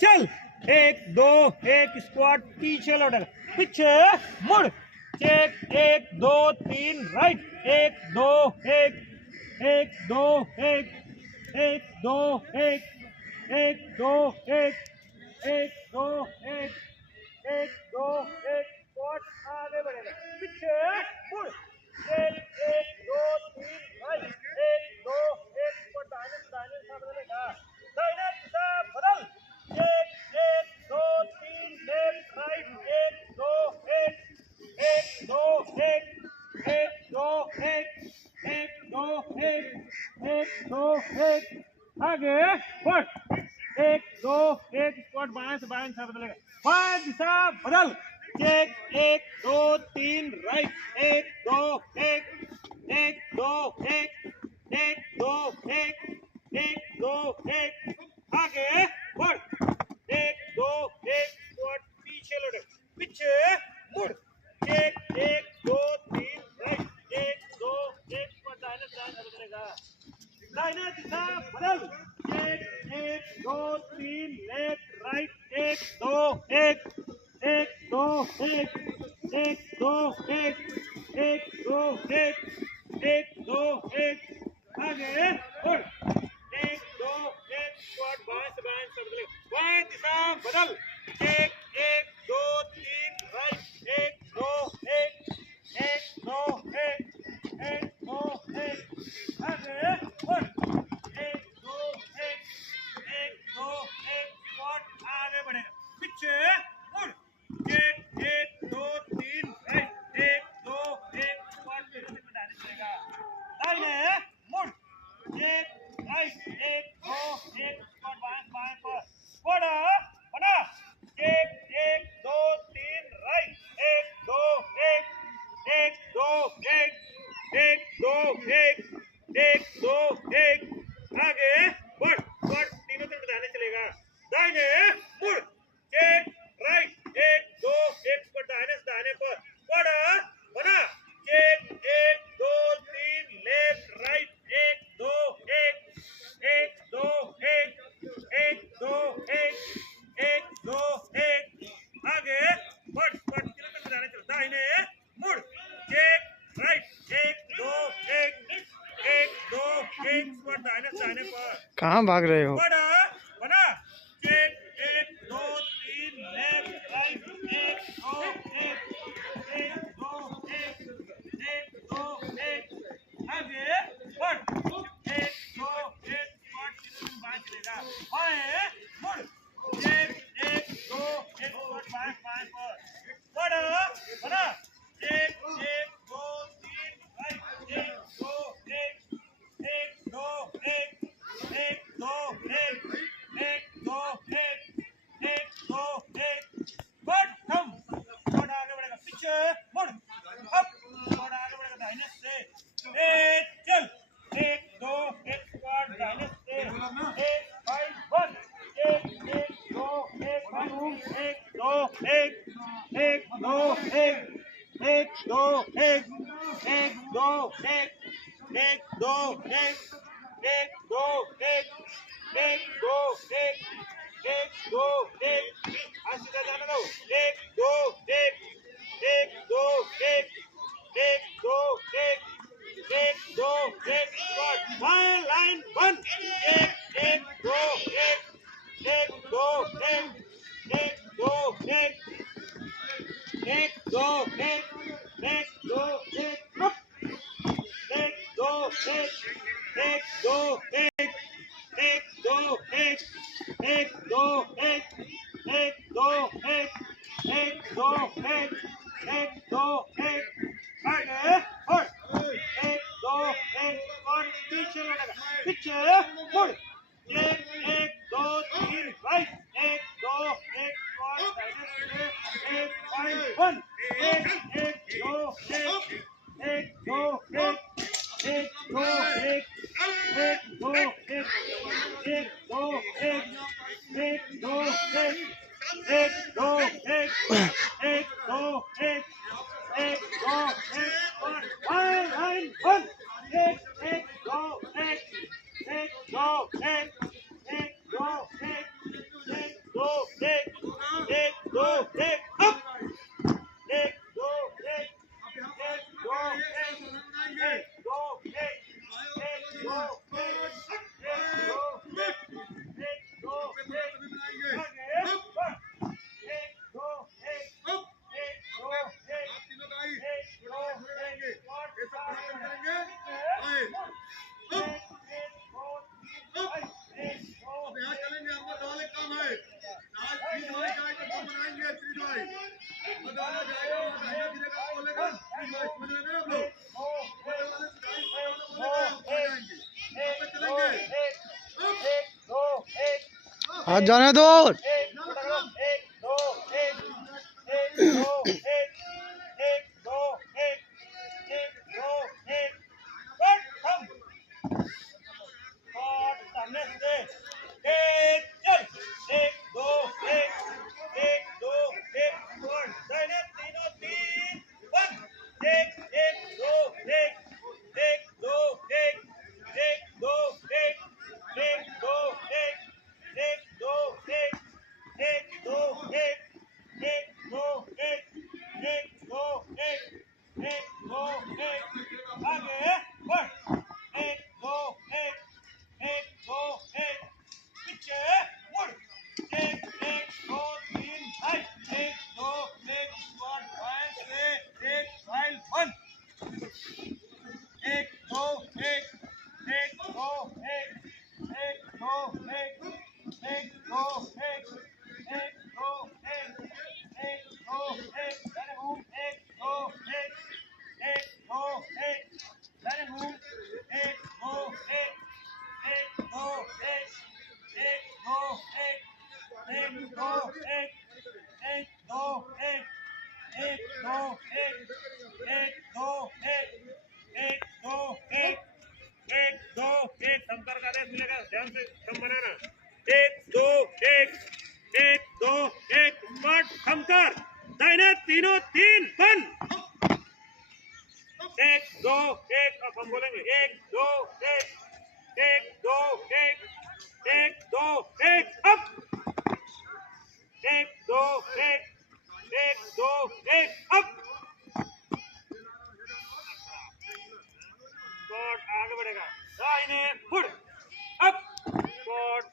चल। एक दो एक स्क्वाट पीछे लौटेगा, पीछे मुड़। चेक एक दो तीन राइट, एक दो एक, एक दो एक, एक दो एक, एक दो एक, एक दो एक, एक दो एक स्क्वाट आगे बढ़ेगा, पीछे मुड़। चेक एक दो तीन राइट, एक दो एक स्क्वाट दाहिने दाहिने दिशा बदलेगा, दाहिने दिशा बदल। एक एक दो तीन लेफ्ट राइट, एक दो एक, एक दो एक, एक दो एक, एक दो एक, एक दो एक आगे बढ़। एक दो एक स्क्वाट बाएं से बाएं दिशा बदलेगा, बाएं दिशा बदल। एक एक दो तीन राइट, एक दो एक, एक दो एक, एक दो एक, एक दो एक आगे बढ़। एक दो एक स्क्वाट पीछे लौटे, पीछे मुड़। एक एक दो तीन राइट, एक दो एक स्क्वाट दाहिने दाहिने बदलेगा, दाहिने दिशा बदल। एक एक दो तीन लेफ्ट राइट, एक दो एक, एक दो एक, एक दो एक, एक दो एक, एक दो एक आगे बढ़। एक दो एक स्क्वाट बाएं से बाएं दिशा बदलेगा, बाएं दिशा बदल। एक एक दो तीन राइट, एक दो एक, एक दो एक, एक दो एक आगे बढ़। एक दो एक, एक दो एक स्क्वाट आगे बढ़ेगा, पीछे मुड़। एक एक दो तीन राइट, एक दो एक स्क्वाट पीछे में दाहिने चलेगा, दाहिने मुड़। एक राइट, एक दो एक स्क्वाट बाएं बाएं पर बढ़ा बना। एक एक दो तीन राइट, एक दो एक, एक दो एक, एक दो एक, एक दो एक आगे बढ़ बढ़। तीनों तरफ दाहिने चलेगा, दाहिने मुड़। एक राइट, एक दो एक पर दाहिने से दाहिने पर बढ़ा बना। एक एक दो तीन लेफ्ट राइट, एक दो एक, एक दो एक, एक दो एक, एक दो एक आगे बढ़ बढ़। तीनों तरफ दाहिने चल, दाहिने मुड़। एक राइट, एक दो एक, एक दो एक पर दाहिने से दाहिने पर कहाँ भाग रहे हो? बढ़ा बना। एक एक दो तीन लेफ्ट राइट, एक दो एक, एक दो एक, एक दो एक आगे बढ़। एक दो एक स्क्वाट बाएं चलेगा, बाएं मुड़। एक एक दो एक स्क्वाट बाएं बाएं पर बढ़ा बना। एक एक दो तीन राइट, एक दो एक, एक दो एक, एक दो एक, एक दो एक, एक दो एक बढ़ कम। बढ़ आगे बढ़ेगा, पीछे मुड़। अब बढ़ आगे बढ़ेगा दाहिने से, एक चल। एक दो एक स्क्वाट दाहिने से, एक फाइव वन। एक एक दो एक एक दो एक, एक दो एक, एक दो एक, एक दो एक, एक दो एक, एक दो एक, एक दो एक, एक दो एक सीधा जाने दो। एक दो एक, एक दो एक, एक दो एक, एक दो एक बाएं लाइन बंद। एक एक दो एक, एक दो एक, एक दो एक, एक दो एक, एक दो एक एक दो एक, एक दो एक, एक दो एक, एक दो एक, एक दो एक, एक दो एक, एक दो एक आगे बढ़। एक दो एक और पीछे लड़ेगा, पीछे मुड़। एक एक दो तीन राइट, एक दो एक और एक फाइव वन। एक एक दो एक, एक दो एक, एक दो एक, एक दो एक, एक दो एक, एक दो एक, एक दो एक, एक दो एक, एक दो एक और बाएं लाइन बंद। एक एक दो एक, एक दो एक, एक दो एक, एक दो हाथ जाने दो। एक दो एक एक दो एक दो एक दो एक कट थम और सामने से एक चल एक दो एक वन दाहिने तीनों तीन वन एक दो एक दो एक दो एक दो एक दो एक दो एक दो एक दो एक दो आगे बढ़ एक दो एक दो पीछे मुड़ एक दो तीन हाइट एक दो स्क्वाट फाइव से एक फाइल वन एक दो एक दो एक दो एक दो एक दो एक दो अरे हूँ एक दो एक दो अरे हूँ एक दो एक दो एक दो एक दो एक दो एक दो एक दो एक दो एक दो एक संपर्क आदेश मिलेगा ध्यान से थम बनाना एक दो एक दो एक स्मार्ट थम कर दाहिने तीनों तीन बंद एक दो एक अब हम बोलेंगे एक दो एक दो एक दो एक अब एक दो एक दो एक अब स्क्वाट आगे बढ़ेगा दाहिने मुड़ अप स्क्वाट